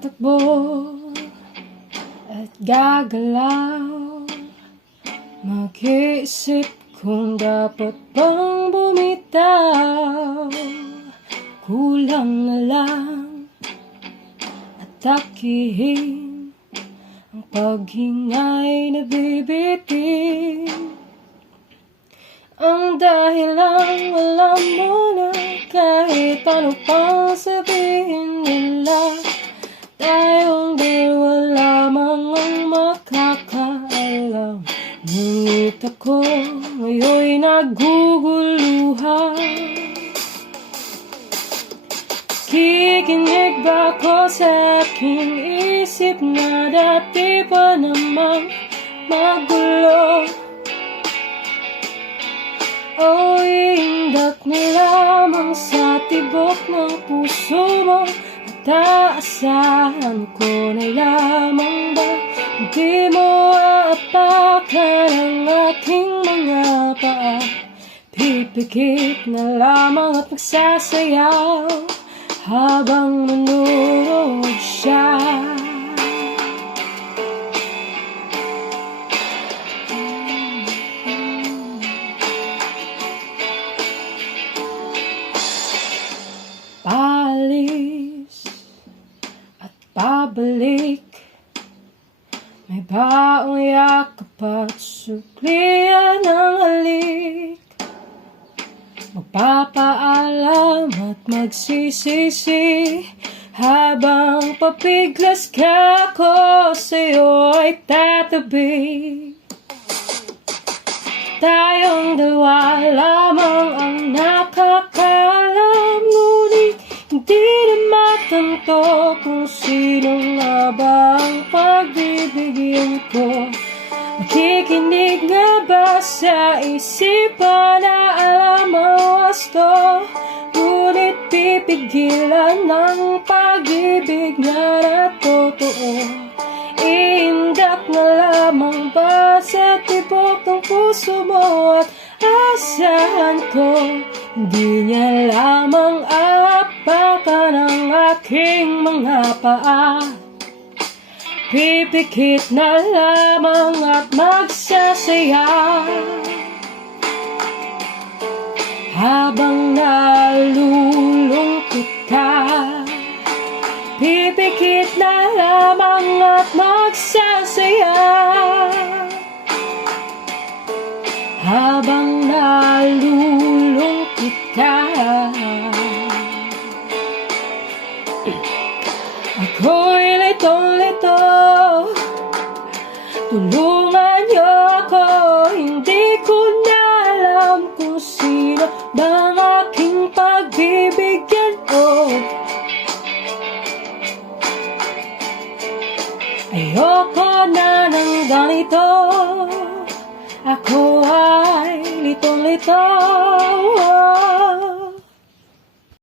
tatakbo at gagalaw, mag-iisip kung dapat bang bumitaw. Kulang na lang atakihin, ang paghinga'y nabibitin. Ang dahilan alam mo na, kahit ano pang sabihin nila, tayong dalawa lamang ang makakaalam. Ngunit ako ngayon'y naguguluhan. Kikinig ba ako sa aking isip na dati pa namang magulo? O iindak na lamang sa tibok ng puso mo, at aasahan ko na lamang ba hindi mo aapakan ang aking mga paa? Pipikit na lamang at magsasayaw habang nanonood siya. Paalis at pabalik, may baong yakap at suklian ng halik. Magpapaalam at magsisisi, habang papiglas ka ko sa'yo ay tatabi. Tayong dalawa lamang ang nakakaalam, ngunit hindi na matanto kung sino nga ba ang pagbibigyan ko. Makikinig nga ba sa isipan na alam ang wasto, ngunit pipigilan ng pag-ibig na totoo? Iindak na lamang ba sa tibok ng puso mo, at asahan ko hindi niya lamang aapakan ang aking mga paa? Pipikit na lamang at magsasaya habang nalulungkot ka. Pipikit na lamang at magsasaya habang nalulungkot ka. Ako'y litong-lito, tulungan niyo ako. Hindi ko na alam kung sino bang aking pagbibigyan ko. Ayoko na ng ganito, ako ay litong-lito.